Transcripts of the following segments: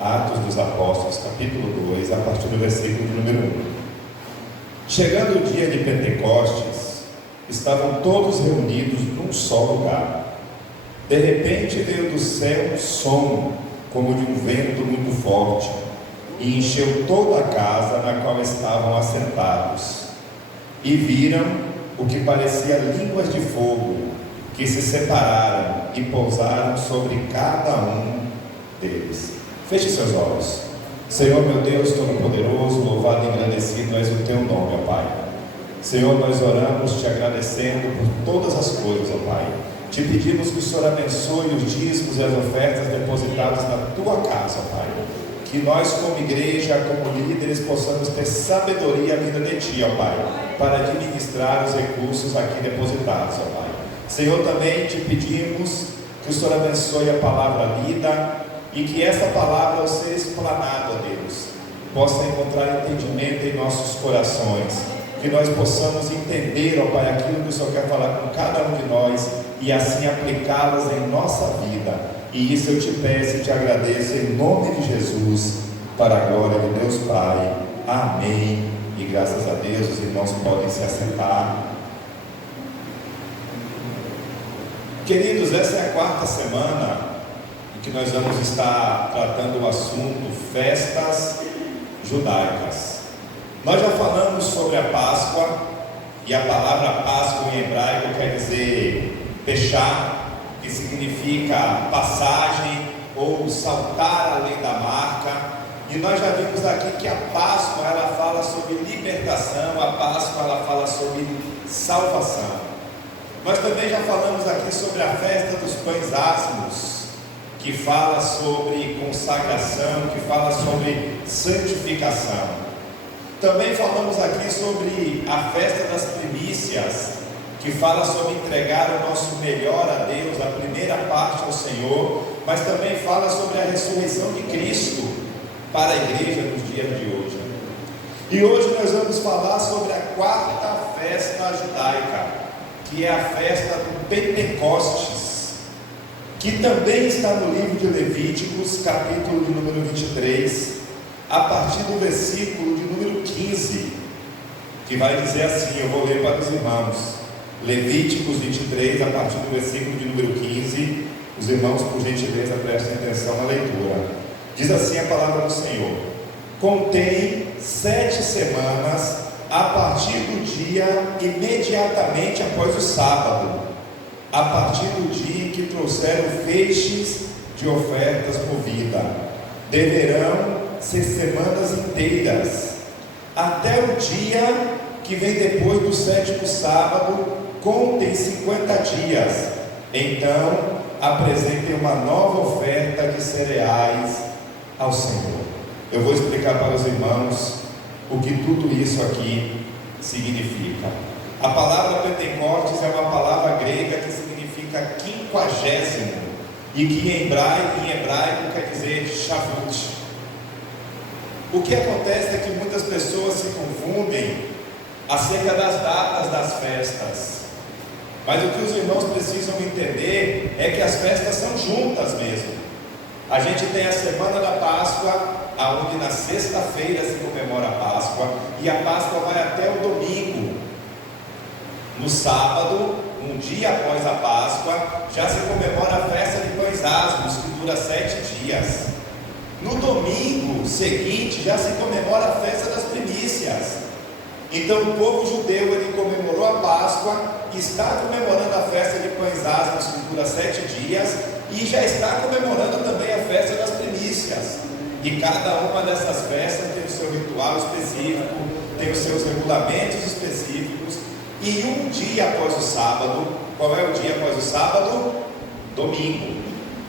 Atos dos Apóstolos, capítulo 2, a partir do versículo de número 1. Chegando o dia de Pentecostes, estavam todos reunidos num só lugar. De repente veio do céu um som, como de um vento muito forte, e encheu toda a casa na qual estavam assentados. E viram o que parecia línguas de fogo, que se separaram e pousaram sobre cada um deles. Feche seus olhos. Senhor meu Deus Todo-Poderoso, louvado e engrandecido és o teu nome, ó Pai. Senhor, nós oramos te agradecendo por todas as coisas, ó Pai. Te pedimos que o Senhor abençoe os dízimos e as ofertas depositadas na tua casa, ó Pai. Que nós, como igreja, como líderes, possamos ter sabedoria vinda de ti, ó Pai, para administrar os recursos aqui depositados, ó Pai. Senhor, também te pedimos que o Senhor abençoe a palavra lida, e que essa palavra, ao ser explanada, ó Deus, possa encontrar entendimento em nossos corações, que nós possamos entender, ó Pai, aquilo que o Senhor quer falar com cada um de nós, e assim aplicá-las em nossa vida. E isso eu te peço e te agradeço em nome de Jesus, para a glória de Deus Pai. Amém. E graças a Deus, os irmãos podem se assentar. Queridos, essa é a quarta semana que nós vamos estar tratando o assunto festas judaicas. Nós já falamos sobre a Páscoa, e a palavra Páscoa em hebraico quer dizer pechá, que significa passagem ou saltar além da marca. E nós já vimos aqui que a Páscoa ela fala sobre libertação, a Páscoa ela fala sobre salvação. Nós também já falamos aqui sobre a festa dos pães ázimos, que fala sobre consagração, que fala sobre santificação. Também falamos aqui sobre a festa das primícias, que fala sobre entregar o nosso melhor a Deus, a primeira parte ao Senhor, mas também fala sobre a ressurreição de Cristo para a igreja nos dias de hoje. E hoje nós vamos falar sobre a quarta festa judaica, que é a festa do Pentecostes, que também está no livro de Levíticos, capítulo de número 23, a partir do versículo de número 15, que vai dizer assim, eu vou ler para os irmãos, Levíticos 23, a partir do versículo de número 15, os irmãos, por gentileza, prestem atenção na leitura. Diz assim a palavra do Senhor: contém 7 semanas a partir do dia imediatamente após o sábado, a partir do dia em que trouxeram feixes de ofertas por vida. Deverão ser semanas inteiras, até o dia que vem depois do 7º sábado, contem 50 dias. Então apresentem uma nova oferta de cereais ao Senhor. Eu vou explicar para os irmãos o que tudo isso aqui significa. A palavra Pentecostes é uma palavra grega que significa 50º, e que em hebraico quer dizer Shavuot. O que acontece é que muitas pessoas se confundem acerca das datas das festas, mas o que os irmãos precisam entender é que as festas são juntas mesmo. A gente tem a semana da Páscoa, aonde na sexta-feira se comemora a Páscoa, e a Páscoa vai até o domingo. No sábado, um dia após a Páscoa, já se comemora a festa de pães ázimos, que dura 7 dias. No domingo seguinte, já se comemora a festa das primícias. Então o povo judeu, ele comemorou a Páscoa, está comemorando a festa de pães ázimos, que dura 7 dias, e já está comemorando também a festa das primícias. E cada uma dessas festas tem o seu ritual específico, tem os seus regulamentos específicos. E um dia após o sábado, qual é o dia após o sábado? Domingo.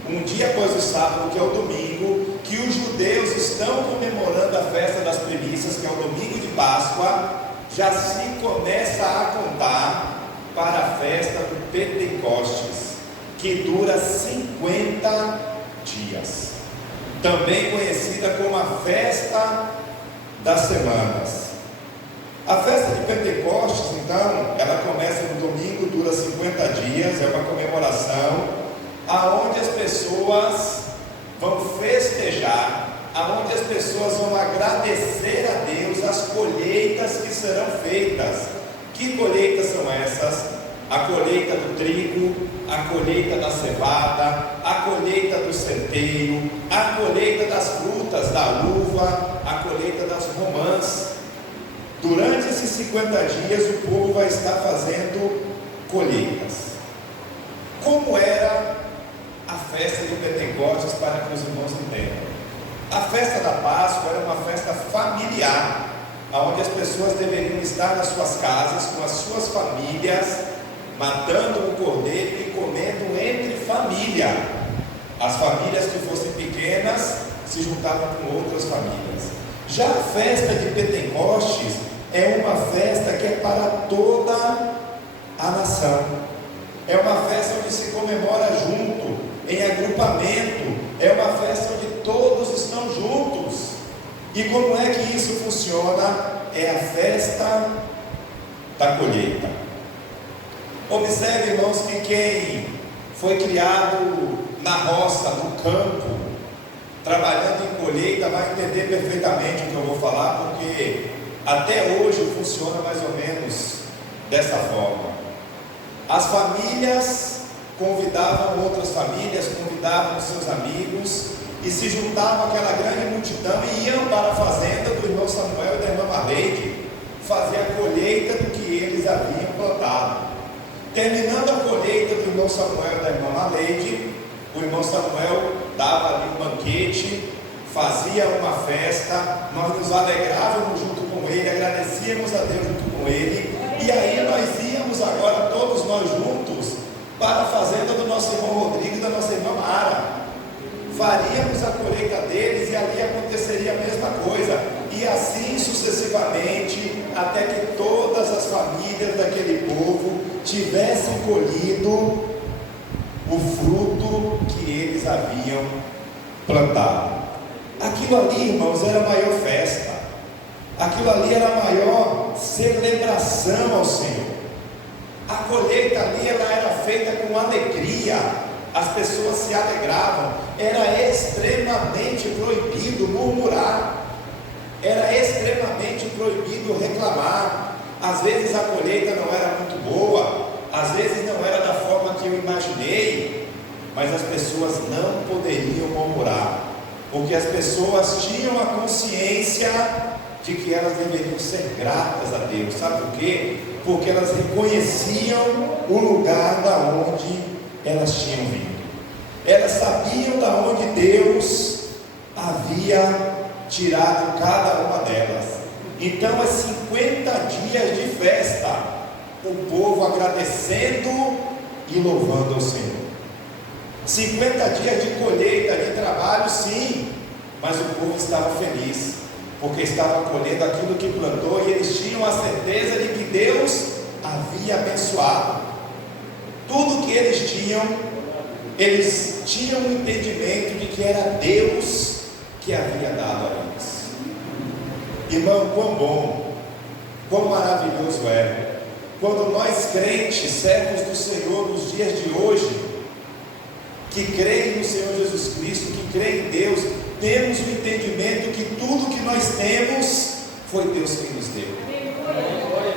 Um dia após o sábado, que é o domingo, que os judeus estão comemorando a festa das primícias, que é o domingo de Páscoa, já se começa a contar para a festa do Pentecostes, que dura 50 dias, também conhecida como a festa das semanas. A festa de Pentecostes, então, ela começa no domingo, dura 50 dias, é uma comemoração aonde as pessoas vão festejar aonde as pessoas vão agradecer a Deus as colheitas que serão feitas. Que colheitas são essas? A colheita do trigo, a colheita da cevada, a colheita do centeio, a colheita das frutas, da uva, a colheita das romãs. Durante esses 50 dias o povo vai estar fazendo colheitas. Como era a festa do Pentecostes, para que os irmãos entendam? A festa da Páscoa era uma festa familiar, onde as pessoas deveriam estar nas suas casas, com as suas famílias, matando um cordeiro e comendo entre família. As famílias que fossem pequenas se juntavam com outras famílias. Já a festa de Pentecostes é uma festa que é para toda a nação. É uma festa onde se comemora junto, em agrupamento. É uma festa onde todos estão juntos. E como é que isso funciona? É a festa da colheita. Observe, irmãos, que quem foi criado na roça, no campo, trabalhando em colheita, vai entender perfeitamente o que eu vou falar, porque até hoje funciona mais ou menos dessa forma. As famílias convidavam outras famílias, convidavam os seus amigos e se juntavam àquela grande multidão e iam para a fazenda do irmão Samuel e da irmã Marleide fazer a colheita do que eles haviam plantado. Terminando a colheita do irmão Samuel e da irmã Marleide, o irmão Samuel dava ali um banquete, fazia uma festa, nós nos alegrávamos junto com ele, agradecíamos a Deus junto com ele, e aí nós íamos agora todos nós juntos para a fazenda do nosso irmão Rodrigo e da nossa irmã Mara. Faríamos a colheita deles e ali aconteceria a mesma coisa, e assim sucessivamente, até que todas as famílias daquele povo tivessem colhido o fruto que eles haviam plantado. Aquilo ali, irmãos, era a maior festa, aquilo ali era a maior celebração ao Senhor. A colheita ali, ela era feita com alegria, as pessoas se alegravam. Era extremamente proibido murmurar, era extremamente proibido reclamar. Às vezes a colheita não era muito boa, às vezes não era da forma que eu imaginei, mas as pessoas não poderiam murmurar, porque as pessoas tinham a consciência de que elas deveriam ser gratas a Deus. Sabe por quê? Porque elas reconheciam o lugar da onde elas tinham vindo. Elas sabiam da onde Deus havia tirado cada uma delas. Então é 50 dias de festa, o povo agradecendo e louvando ao Senhor. 50 dias de colheita, de trabalho, sim, mas o povo estava feliz, porque estava colhendo aquilo que plantou, e eles tinham a certeza de que Deus havia abençoado. Tudo que eles tinham um entendimento de que era Deus que havia dado a eles. Irmão, quão bom, quão maravilhoso é quando nós crentes, servos do Senhor nos dias de hoje, que creem no Senhor Jesus Cristo, que creem em Deus, temos o entendimento que tudo que nós temos foi Deus quem nos deu,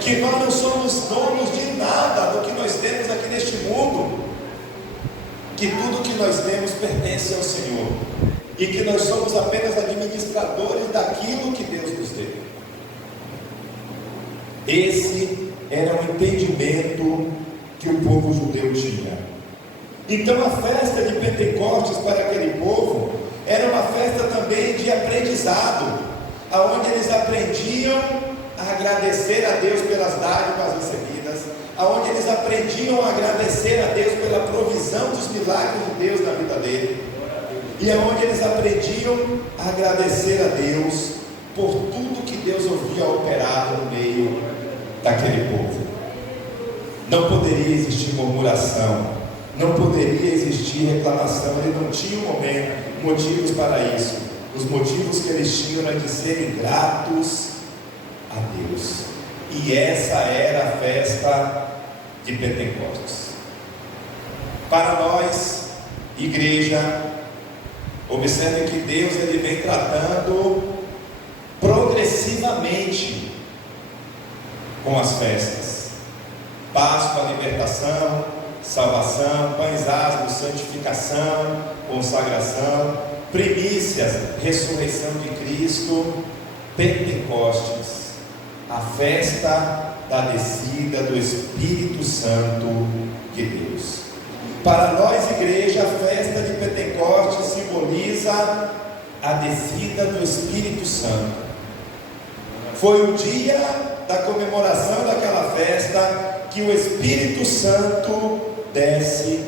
que nós não somos donos de nada do que nós temos aqui neste mundo, que tudo que nós temos pertence ao Senhor, e que nós somos apenas administradores daquilo que Deus nos deu. Esse era o entendimento que o povo judeu tinha. Então a festa de Pentecostes para aquele povo era uma festa também de aprendizado, aonde eles aprendiam a agradecer a Deus pelas dádivas recebidas, aonde eles aprendiam a agradecer a Deus pela provisão dos milagres de Deus na vida dele, e aonde eles aprendiam a agradecer a Deus por tudo que Deus havia operado no meio daquele povo. Não poderia existir murmuração, não poderia existir reclamação. Ele não tinha motivos para isso. Os motivos que eles tinham era de serem gratos a Deus. E essa era a festa de Pentecostes. Para nós, igreja, Observe que Deus ele vem tratando progressivamente com as festas: Páscoa, libertação, salvação; pães asmos, santificação, consagração; primícias, ressurreição de Cristo; Pentecostes, a festa da descida do Espírito Santo de Deus. Para nós, igreja, a festa de Pentecostes simboliza a descida do Espírito Santo. Foi o dia da comemoração daquela festa que o Espírito Santo desce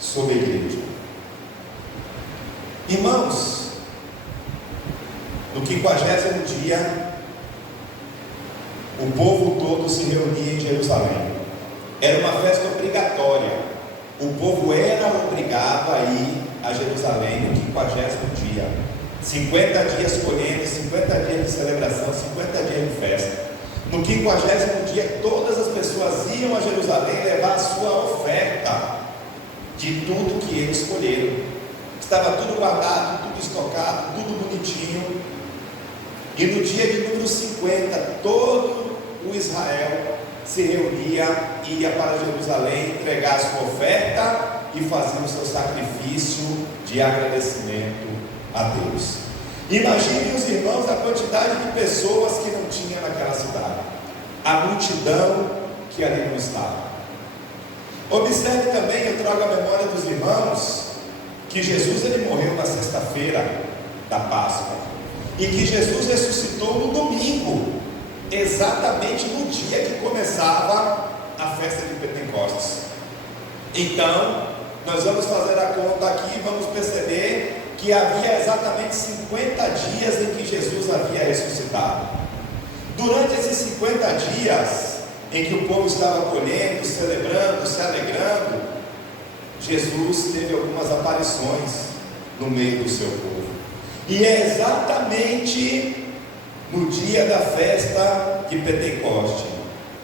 sobre a igreja. Irmãos, no 50º dia, o povo todo se reunia em Jerusalém. Era uma festa obrigatória. O povo era obrigado a ir a Jerusalém no 50º dia. 50 dias colhendo, 50 dias de celebração, 50 dias de festa. No 50º dia, todas as pessoas iam a Jerusalém levar a sua oferta de tudo que eles escolheram. Estava tudo guardado, tudo estocado, tudo bonitinho. E no dia de número 50, todo o Israel se reunia e ia para Jerusalém entregar a sua oferta e fazer o seu sacrifício de agradecimento a Deus. Imaginem os irmãos a quantidade de pessoas que não tinha naquela cidade, a multidão que ali não estava. Observe também, eu trago a memória dos irmãos, que Jesus ele morreu na sexta-feira da Páscoa e que Jesus ressuscitou no domingo, exatamente no dia que começava a festa de Pentecostes. Então, nós vamos fazer a conta aqui e vamos perceber que havia exatamente 50 dias em que Jesus havia ressuscitado. Durante esses 50 dias em que o povo estava colhendo, celebrando, se alegrando, Jesus teve algumas aparições no meio do seu povo. E é exatamente no dia da festa de Pentecoste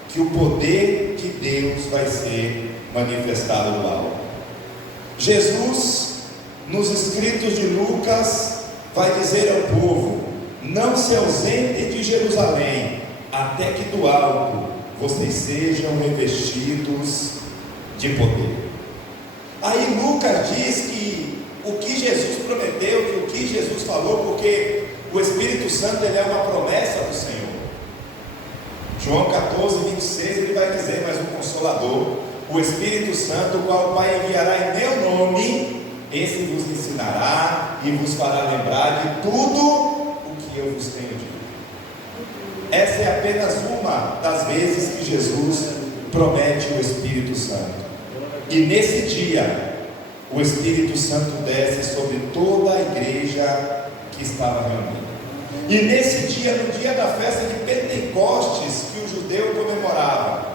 que o poder de Deus vai ser manifestado no alto. Jesus, nos escritos de Lucas, vai dizer ao povo: não se ausentem de Jerusalém, até que do alto vocês sejam revestidos de poder. Aí Lucas diz que o que Jesus prometeu, que o que Jesus falou, porque o Espírito Santo ele é uma promessa do Senhor. João 14, 26, ele vai dizer: mas o Consolador, o Espírito Santo, o qual o Pai enviará em meu nome, esse vos ensinará e vos fará lembrar de tudo o que eu vos tenho dito. Essa é apenas uma das vezes que Jesus promete o Espírito Santo. E nesse dia, o Espírito Santo desce sobre toda a igreja que estava reunida. E nesse dia, no dia da festa de Pentecostes, que o judeu comemorava,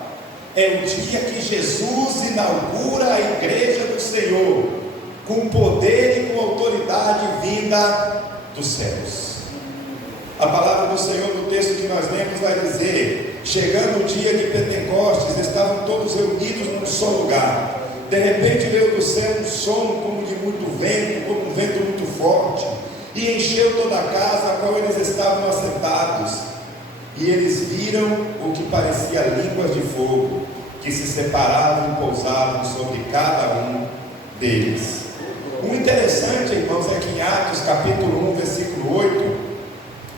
é o dia que Jesus inaugura a igreja do Senhor, com poder e com autoridade vinda dos céus. A palavra do Senhor no texto que nós lemos vai dizer: chegando o dia de Pentecostes, estavam todos reunidos num só lugar. De repente veio do céu um som como de muito vento, como um vento muito forte, e encheu toda a casa a qual eles estavam assentados. E eles viram o que parecia línguas de fogo, que se separavam e pousavam sobre cada um deles. O interessante, irmãos, é que em Atos capítulo 1, versículo 8,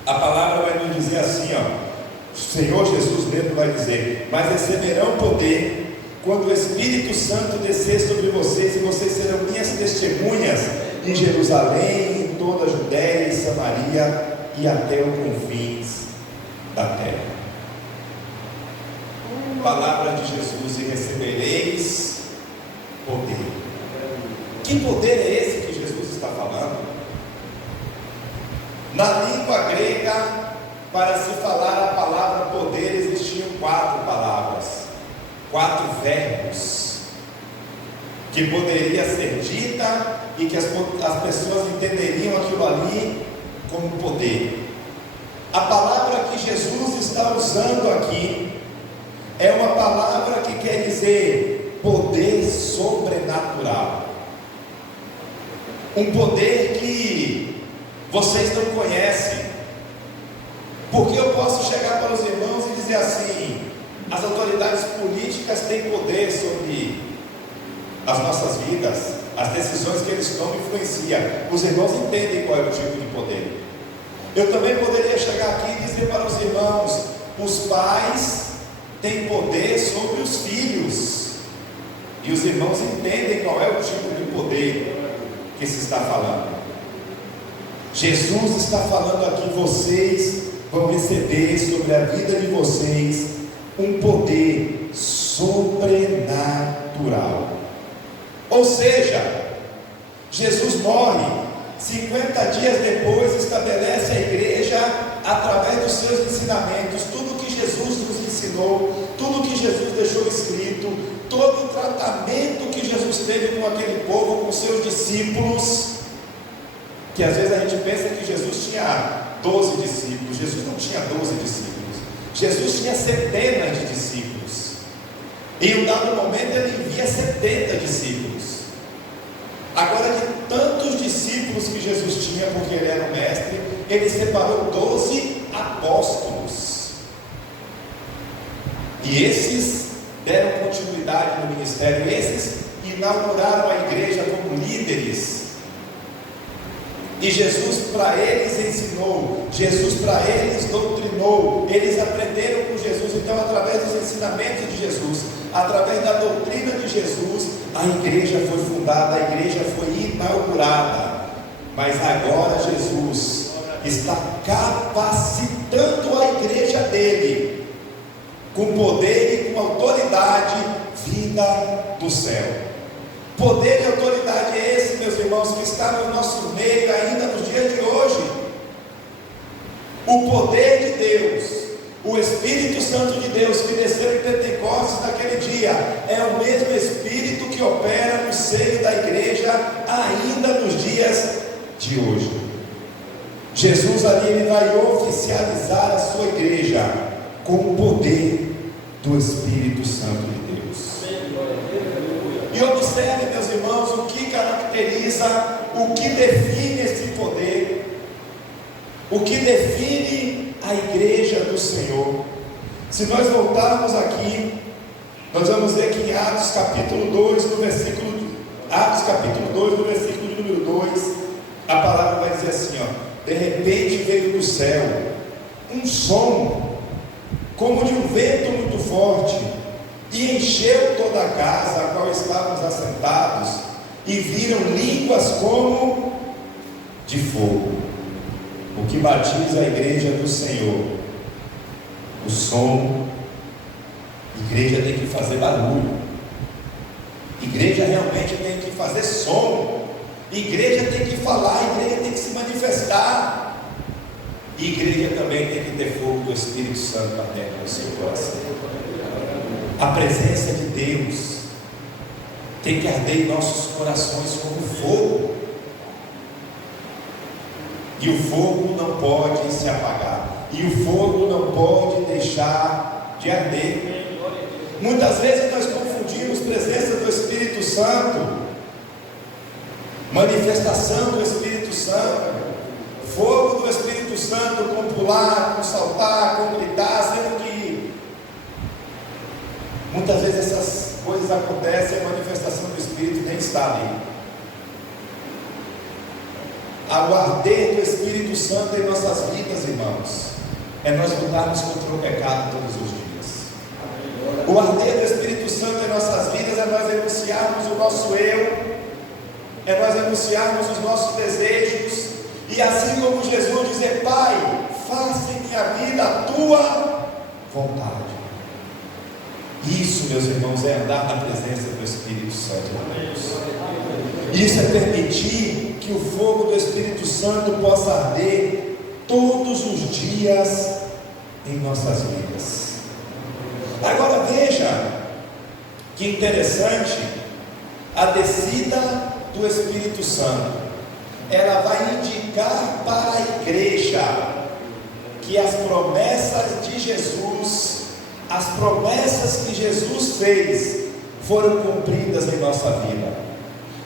a palavra vai nos dizer assim, o Senhor Jesus mesmo vai dizer: mas receberão poder quando o Espírito Santo descer sobre vocês, e vocês serão minhas testemunhas em Jerusalém, em toda a Judéia e Samaria e até os confins da terra. Palavra de Jesus: e recebereis poder. Que poder é esse que Jesus está falando? Na língua grega, para se falar a palavra poder, existiam 4 palavras, 4 verbos, que poderia ser dita e que as pessoas entenderiam aquilo ali como poder. A palavra que Jesus está usando aqui é uma palavra que quer dizer poder sobrenatural. Um poder que vocês não conhecem. Porque eu posso chegar para os irmãos e dizer assim: as autoridades políticas têm poder sobre as nossas vidas, as decisões que eles tomam influenciam. Os irmãos entendem qual é o tipo de poder. Eu também poderia chegar aqui e dizer para os irmãos: os pais têm poder sobre os filhos, e os irmãos entendem qual é o tipo de poder que se está falando. Jesus está falando aqui: vocês vão receber sobre a vida de vocês um poder sobrenatural. Ou seja, Jesus morre, 50 dias depois estabelece a igreja através dos seus ensinamentos. Tudo que Jesus nos ensinou, tudo que Jesus deixou escrito, todo o tratamento que Jesus teve com aquele povo, com seus discípulos, que às vezes a gente pensa que Jesus tinha 12 discípulos. Jesus não tinha 12 discípulos, Jesus tinha centenas de discípulos. Em um dado momento ele envia 70 discípulos. Agora, de tantos discípulos que Jesus tinha, porque ele era o mestre, ele separou 12 apóstolos, e esses deram continuidade no ministério, esses inauguraram a igreja como líderes. E Jesus para eles ensinou, Jesus para eles doutrinou, eles aprenderam com Jesus. Então, através dos ensinamentos de Jesus, através da doutrina de Jesus, a igreja foi fundada, a igreja foi inaugurada. Mas agora Jesus está capacitando a igreja dele, com poder e com autoridade vinda do céu. Poder e autoridade é esse, meus irmãos, que está no nosso meio ainda nos dias de hoje. O poder de Deus, o Espírito Santo de Deus que desceu em Pentecostes naquele dia, é o mesmo Espírito que opera no seio da igreja ainda nos dias de hoje. Jesus ali, ele vai oficializar a sua igreja com o poder do Espírito Santo de Deus. E observe, meus irmãos, o que caracteriza, o que define esse poder, o que define a igreja do Senhor. Se nós voltarmos aqui, nós vamos ver que em Atos capítulo 2, no versículo de número 2, a palavra vai dizer assim, ó: de repente veio do céu um som, como de um vento muito forte, e encheu toda a casa a qual estávamos assentados, e viram línguas como de fogo. O que batiza a igreja do Senhor, o som. Igreja tem que fazer barulho, igreja realmente tem que fazer som, igreja tem que falar, igreja tem que se manifestar, e igreja também tem que ter fogo do Espírito Santo dentro do seu coração. A presença de Deus tem que arder em nossos corações como fogo, e o fogo não pode se apagar, e o fogo não pode deixar de arder. Muitas vezes nós confundimos presença do Espírito Santo, manifestação do Espírito Santo, fogo do Espírito Santo, com pular, com saltar, com gritar, sendo que muitas vezes essas coisas acontecem e a manifestação do Espírito nem está ali. O arder do Espírito Santo em nossas vidas, irmãos, é nós lutarmos contra o pecado todos os dias. O arder do Espírito Santo em nossas vidas é nós renunciarmos o nosso eu, é nós renunciarmos os nossos desejos, e assim como Jesus dizer: Pai, faça em minha vida a tua vontade. Isso, meus irmãos, é andar na presença do Espírito Santo de Deus. Isso é permitir que o fogo do Espírito Santo possa arder todos os dias em nossas vidas. Agora veja que interessante, a descida do Espírito Santo, ela vai indicar para a igreja que as promessas de Jesus, as promessas que Jesus fez, foram cumpridas em nossa vida.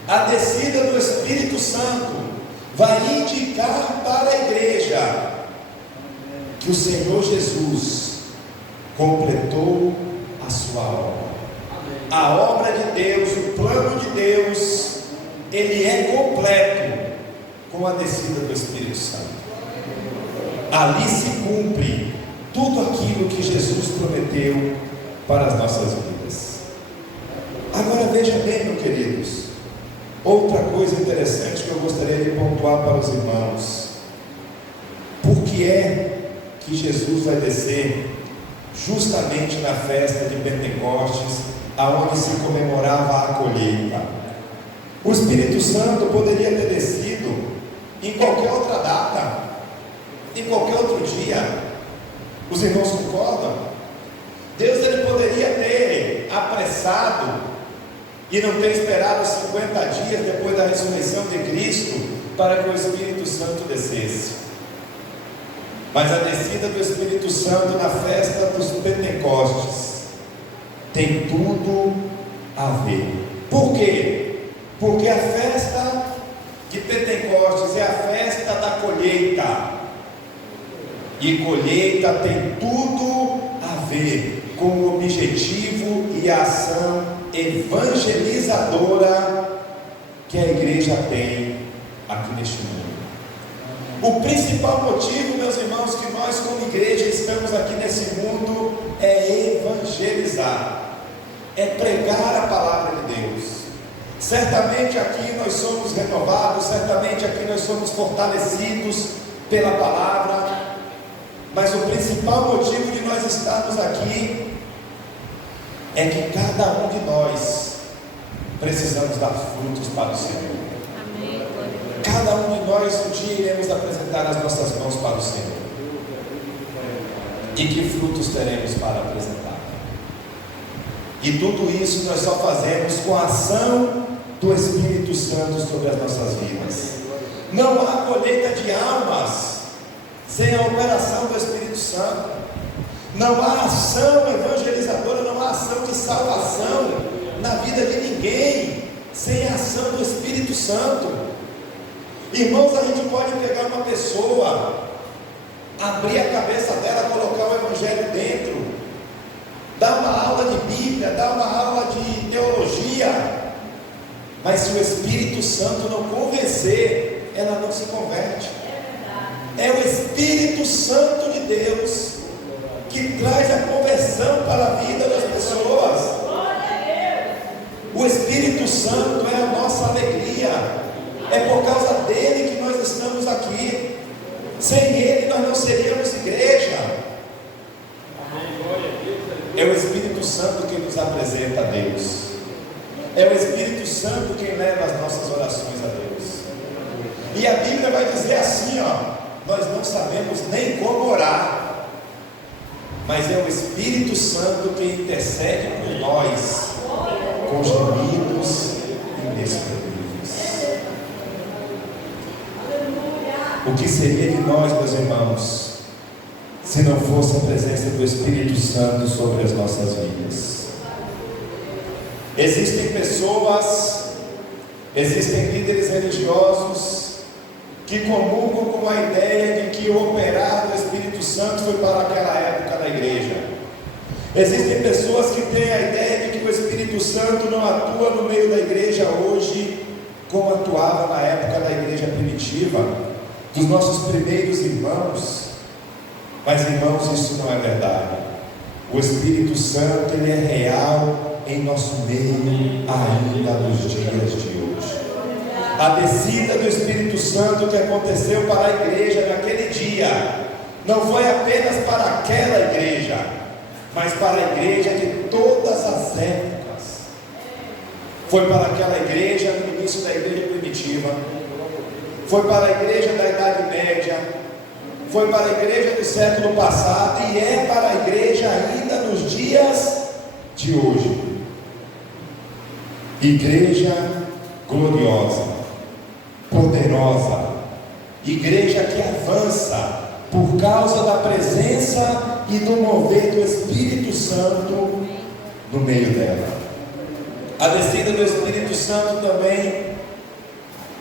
A descida do Espírito Santo vai indicar para a igreja que o Senhor Jesus completou a sua obra. A obra de Deus, o plano de Deus, ele é completo com a descida do Espírito Santo. Ali se cumpre tudo aquilo que Jesus prometeu para as nossas vidas. Agora veja bem, meus queridos, outra coisa interessante que eu gostaria de pontuar para os irmãos. Por que é que Jesus vai descer justamente na festa de Pentecostes, aonde se comemorava a colheita? O Espírito Santo poderia ter descido em qualquer outra data, em qualquer outro dia. Os irmãos concordam? Deus ele poderia ter apressado e não ter esperado 50 dias depois da ressurreição de Cristo para que o Espírito Santo descesse. Mas a descida do Espírito Santo na festa dos Pentecostes tem tudo a ver. Por quê? Porque a festa de Pentecostes é a festa da colheita. E colheita tem tudo a ver com o objetivo e a ação evangelizadora que a igreja tem aqui neste mundo. O principal motivo, meus irmãos, que nós como igreja estamos aqui nesse mundo é evangelizar, é pregar a palavra de Deus. Certamente aqui nós somos renovados, certamente aqui nós somos fortalecidos pela palavra, mas o principal motivo de nós estarmos aqui é que cada um de nós precisamos dar frutos para o Senhor. Cada um de nós um dia iremos apresentar as nossas mãos para o Senhor. E que frutos teremos para apresentar? E tudo isso nós só fazemos com a ação do Espírito Santo sobre as nossas vidas. Não há colheita de almas sem a operação do Espírito Santo. Não há ação evangelizadora, não há ação de salvação na vida de ninguém sem a ação do Espírito Santo. Irmãos, a gente pode pegar uma pessoa, abrir a cabeça dela, colocar o Evangelho dentro, dar uma aula de Bíblia, dar uma aula de teologia, mas se o Espírito Santo não convencer, ela não se converte. É o Espírito Santo de Deus que traz a conversão para a vida das pessoas. O Espírito Santo é a nossa alegria. É por causa dele que nós estamos aqui. Sem ele nós não seríamos igreja. É o Espírito Santo que nos apresenta a Deus. É o Espírito Santo quem leva as nossas orações a Deus. E a Bíblia vai dizer assim, nós não sabemos nem como orar, mas é o Espírito Santo que intercede por nós com gemidos inexprimíveis. O que seria de nós, meus irmãos, se não fosse a presença do Espírito Santo sobre as nossas vidas? Existem pessoas, existem líderes religiosos que comungam com a ideia de que o operar do Espírito Santo foi para aquela época da igreja. Existem pessoas que têm a ideia de que o Espírito Santo não atua no meio da igreja hoje como atuava na época da igreja primitiva, dos nossos primeiros irmãos. Mas, irmãos, isso não é verdade. O Espírito Santo, ele é real em nosso meio ainda nos dias de hoje. A descida do Espírito Santo que aconteceu para a igreja naquele dia não foi apenas para aquela igreja, mas para a igreja de todas as épocas. Foi para aquela igreja no início da igreja primitiva, foi para a igreja da Idade Média, foi para a igreja do século passado e é para a igreja ainda nos dias de hoje. Igreja gloriosa, poderosa, igreja que avança por causa da presença e do mover do Espírito Santo no meio dela. A descida do Espírito Santo também,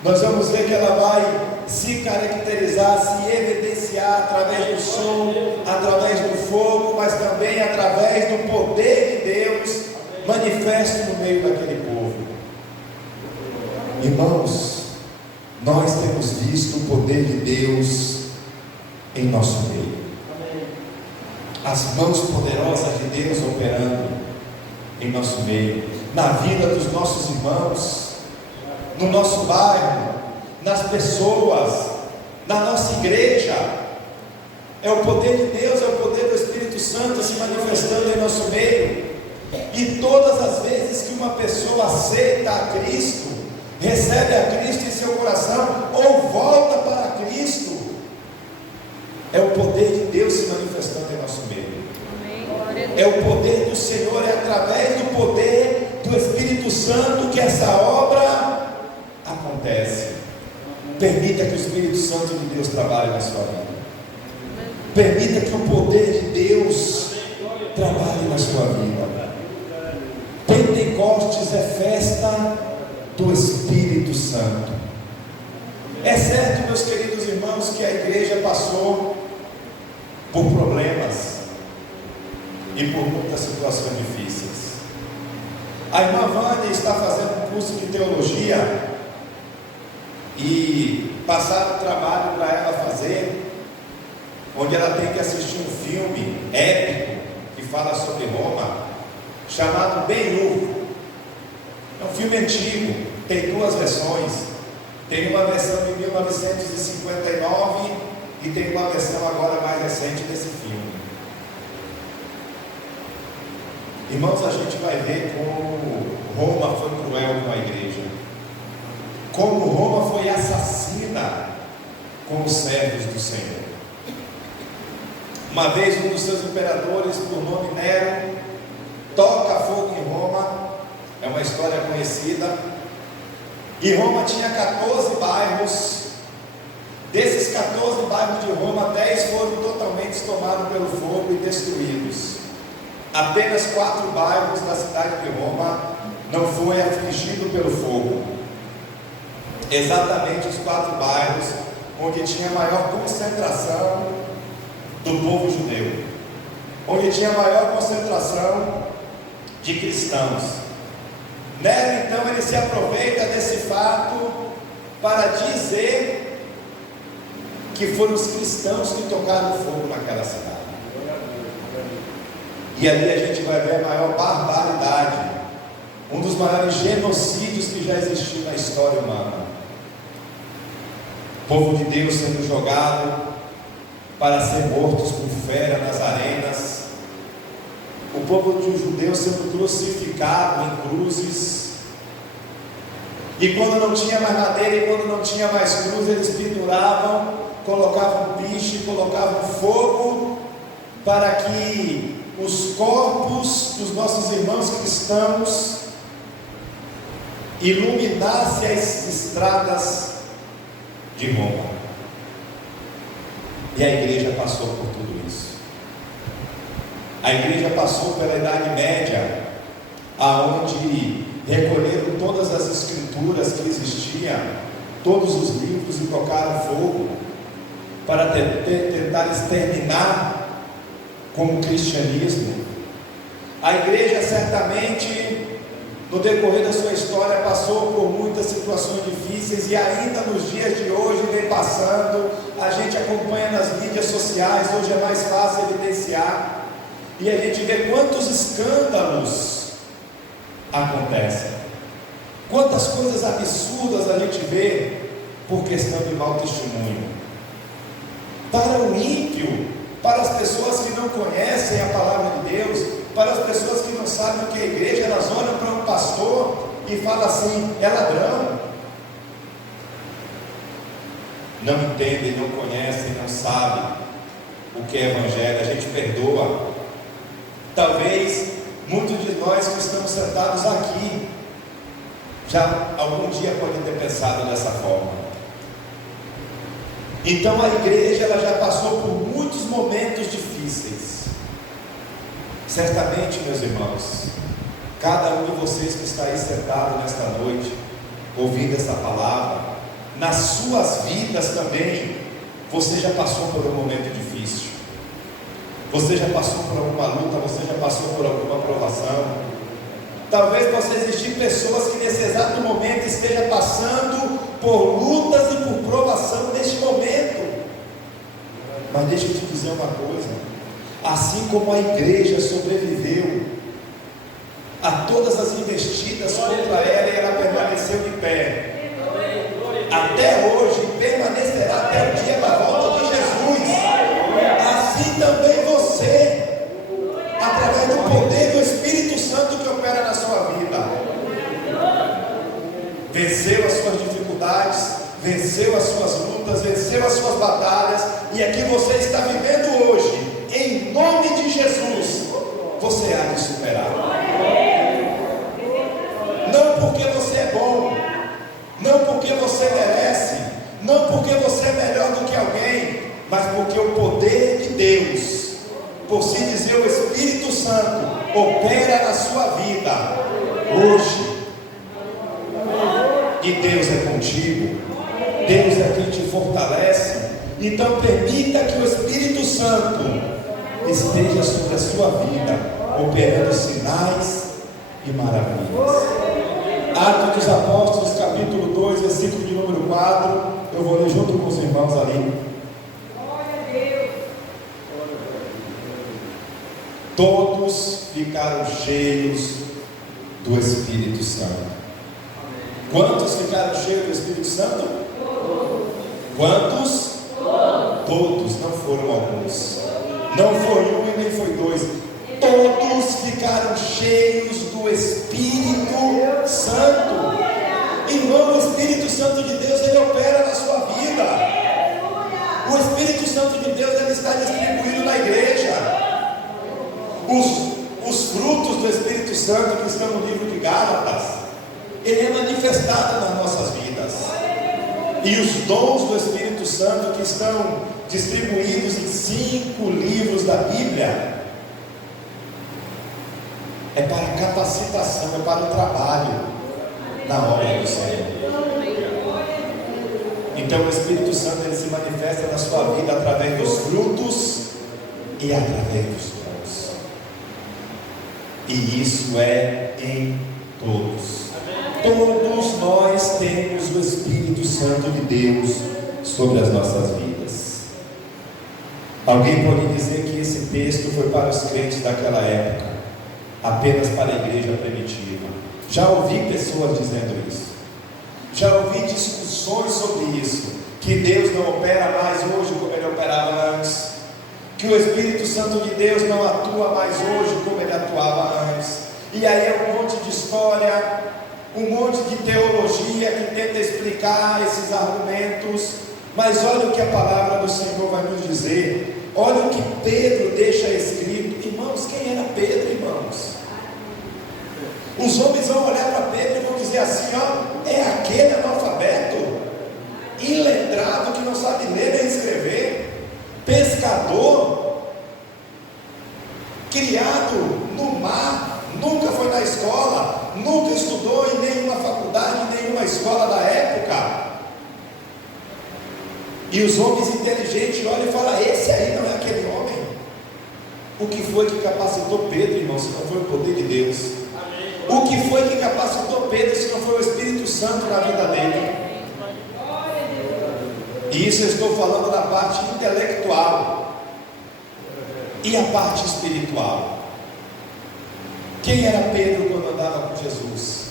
nós vamos ver que ela vai se caracterizar, se evidenciar através do som, através do fogo, mas também através do poder de Deus manifesto no meio daquele povo. Irmãos, nós temos visto o poder de Deus em nosso meio. As mãos poderosas de Deus operando em nosso meio, na vida dos nossos irmãos, no nosso bairro, nas pessoas, na nossa igreja. É o poder de Deus, é o poder do Espírito Santo se manifestando em nosso meio. E todas as vezes que uma pessoa aceita a Cristo, recebe a Cristo em seu coração, ou volta para Cristo, é o poder de Deus se manifestando em nosso meio. É o poder do Senhor, é através do poder do Espírito Santo que essa obra acontece. Permita que o Espírito Santo de Deus trabalhe na sua vida. Permita que o poder de Deus trabalhe na sua vida. Pentecostes é festa do Espírito Santo. É certo, meus queridos irmãos, que a igreja passou por problemas e por muitas situações difíceis. A irmã Vânia está fazendo um curso de teologia e passaram um trabalho para ela fazer, onde ela tem que assistir um filme épico que fala sobre Roma, chamado Ben-Hur. É um filme antigo, tem duas versões. Tem uma versão de 1959 e tem uma versão agora mais recente desse filme. Irmãos, a gente vai ver como Roma foi cruel com a igreja, como Roma foi assassina com os servos do Senhor. Uma vez um dos seus imperadores, por nome Nero, toca fogo em Roma, é uma história conhecida, e Roma tinha 14 bairros. Desses 14 bairros de Roma, 10 foram totalmente tomados pelo fogo e destruídos. Apenas 4 bairros da cidade de Roma não foi afligido pelo fogo. Exatamente os 4 bairros onde tinha maior concentração do povo judeu, onde tinha maior concentração de cristãos. Nero, então, ele se aproveita desse fato para dizer que foram os cristãos que tocaram fogo naquela cidade. E ali a gente vai ver a maior barbaridade, um dos maiores genocídios que já existiu na história humana. O povo de Deus sendo jogado para ser mortos por fera nas arenas, o povo de judeus sendo crucificado em cruzes, e quando não tinha mais madeira e quando não tinha mais cruz, eles penduravam, colocavam piche, colocavam fogo, para que os corpos dos nossos irmãos cristãos iluminassem as estradas de Roma. E a igreja passou por tudo isso. A igreja passou pela Idade Média, aonde recolheram todas as escrituras que existiam, todos os livros, e tocaram fogo para tentar exterminar com o cristianismo. A igreja certamente, no decorrer da sua história, passou por muitas situações difíceis, e ainda nos dias de hoje vem passando. A gente acompanha nas mídias sociais, hoje é mais fácil evidenciar, e a gente vê quantos escândalos acontecem, quantas coisas absurdas a gente vê por questão de mau testemunho. Para o ímpio, para as pessoas que não conhecem a palavra de Deus, para as pessoas que não sabem o que é igreja, elas olham para um pastor e falam assim: é ladrão. Não entendem, não conhecem, não sabem o que é evangelho. A gente perdoa. Talvez muitos de nós que estamos sentados aqui já algum dia podem ter pensado dessa forma. Então a igreja, ela já passou por muitos momentos difíceis. Certamente, meus irmãos, cada um de vocês que está aí sentado nesta noite, ouvindo essa palavra, nas suas vidas também, você já passou por um momento difícil, você já passou por alguma luta, você já passou por alguma provação. Talvez possa existir pessoas que nesse exato momento estejam passando por lutas e por provação neste momento. Mas deixa eu te dizer uma coisa: assim como a igreja sobreviveu a todas as investidas contra ela e ela permaneceu de pé, até hoje permanecerá até o dia da volta de Jesus, assim também você, através do poder do Espírito Santo que opera na sua vida, venceu as suas dificuldades, venceu as suas lutas, venceu as suas batalhas, e aqui você está vivendo hoje, em nome de Jesus, você há de superar. Não porque você é bom, não porque você merece, não porque você é melhor do que alguém, mas porque o poder de Deus, por se dizer o Espírito Santo, opera na sua vida hoje. E Deus é contigo, Deus é quem te fortalece. Então permita que o Espírito Santo esteja sobre a sua vida, operando sinais e maravilhas. Atos dos Apóstolos, capítulo 2, versículo de número 4. Eu vou ler junto com os irmãos ali. Todos ficaram cheios do Espírito Santo. Quantos ficaram cheios do Espírito Santo? Quantos? Todos, não foram alguns. Não foi um e nem foi dois. Todos ficaram cheios do Espírito Santo. Irmão, o Espírito Santo de Deus, ele opera na sua vida. O Espírito Santo de Deus, ele está distribuído na igreja. Os frutos do Espírito Santo que estão no livro de Gálatas, ele é manifestado nas nossas vidas. E os dons do Espírito Santo que estão distribuídos em 5 livros da Bíblia, é para capacitação, é para o trabalho na obra do Senhor. Então o Espírito Santo, ele se manifesta na sua vida através dos frutos e através dos dons. E isso é em todos. Todos nós temos o Espírito Santo de Deus sobre as nossas vidas. Alguém pode dizer que esse texto foi para os crentes daquela época, apenas para a igreja primitiva. Já ouvi pessoas dizendo isso. Já ouvi discussões sobre isso, que Deus não opera mais hoje como ele operava antes, que o Espírito Santo de Deus não atua mais hoje como ele atuava antes. E aí é um monte de história, um monte de teologia que tenta explicar esses argumentos. Mas olha o que a palavra do Senhor vai nos dizer. Olha o que Pedro deixa escrito. Irmãos, quem era Pedro, irmãos? Os homens vão olhar para Pedro e vão dizer assim: ó, é aquele analfabeto, iletrado, que não sabe ler nem escrever, pescador, criado no mar, nunca foi na escola, nunca estudou em nenhuma faculdade, em nenhuma escola da época. E os homens inteligentes olham e falam: esse aí não é aquele homem. O que foi que capacitou Pedro, irmão, se não foi o poder de Deus? Amém. O que foi que capacitou Pedro, se não foi o Espírito Santo na vida dele? E isso eu estou falando da parte intelectual. E a parte espiritual? Quem era Pedro quando andava com Jesus?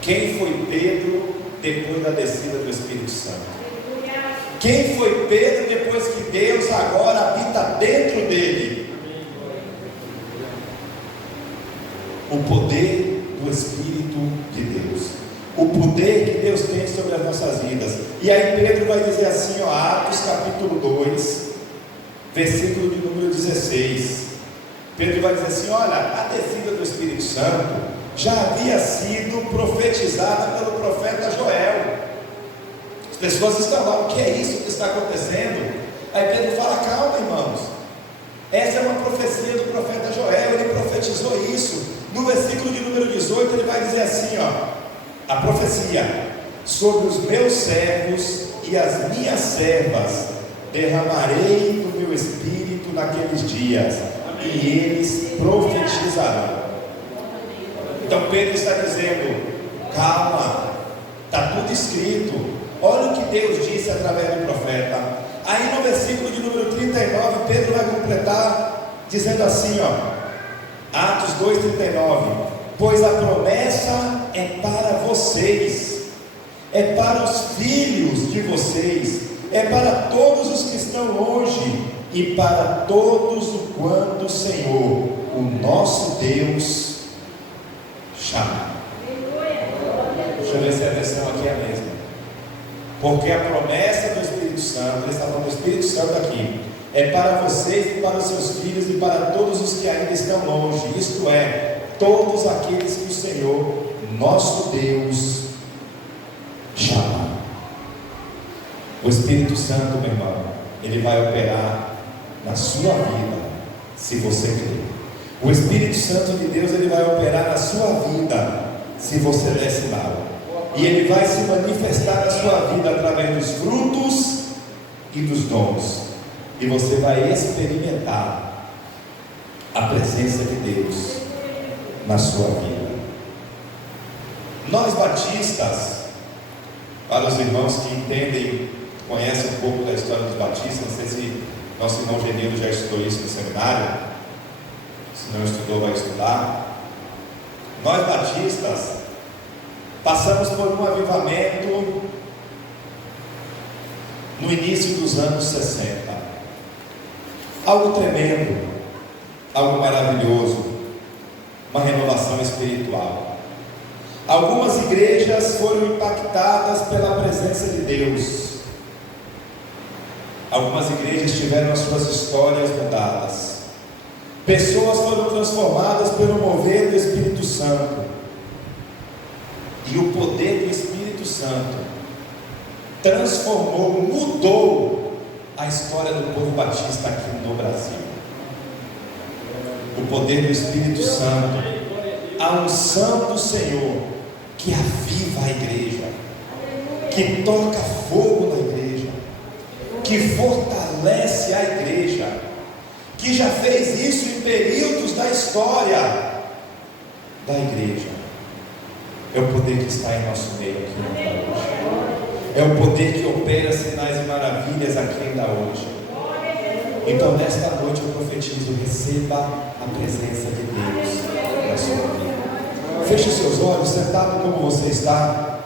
Quem foi Pedro depois da descida do Espírito Santo? Quem foi Pedro depois que Deus agora habita dentro dele? O poder do Espírito de Deus, o poder que Deus tem sobre as nossas vidas. E aí Pedro vai dizer assim, ó, Atos capítulo 2, versículo de número 16. Pedro vai dizer assim: olha, a descida do Espírito Santo já havia sido profetizada pelo profeta Joel. As pessoas estão lá: o que é isso que está acontecendo? Aí Pedro fala: calma, irmãos, essa é uma profecia do profeta Joel, ele profetizou isso. No versículo de número 18 ele vai dizer assim, ó, a profecia: sobre os meus servos e as minhas servas derramarei do meu espírito naqueles dias, e eles profetizarão. Então Pedro está dizendo: calma, está tudo escrito. Olha o que Deus disse através do profeta. Aí no versículo de número 39, Pedro vai completar dizendo assim, Atos 2,39: pois a promessa é para vocês, é para os filhos de vocês, é para todos os que estão longe, e para todos o quanto o Senhor, o nosso Deus, chama. Deixa eu ver se a versão aqui é a mesma. Porque a promessa do Espírito Santo, ele está falando do Espírito Santo aqui, é para vocês e para os seus filhos e para todos os que ainda estão longe, isto é, todos aqueles que o Senhor, nosso Deus, chama. O Espírito Santo, meu irmão, ele vai operar na sua vida, se você crer. O Espírito Santo de Deus, ele vai operar na sua vida, se você der sinal. E ele vai se manifestar na sua vida através dos frutos e dos dons. E você vai experimentar a presença de Deus na sua vida. Nós batistas, para os irmãos que entendem, conhecem um pouco da história dos batistas, não sei se nosso irmão Genildo já estudou isso no seminário, se não estudou, vai estudar. Nós batistas passamos por um avivamento no início dos anos 60, algo tremendo, algo maravilhoso, uma renovação espiritual. Algumas igrejas foram impactadas pela presença de Deus. Algumas igrejas tiveram as suas histórias mudadas. Pessoas foram transformadas pelo mover do Espírito Santo. E o poder do Espírito Santo transformou, mudou a história do povo batista aqui no Brasil. O poder do Espírito Santo, a unção do Senhor, que aviva a igreja, que toca fogo na igreja, que fortalece a igreja, que já fez isso em períodos da história da igreja. É o poder que está em nosso meio aqui ainda hoje. É o poder que opera sinais e maravilhas aqui ainda hoje. Então nesta noite eu profetizo: receba a presença de Deus na sua vida. Feche seus olhos, sentado como você está.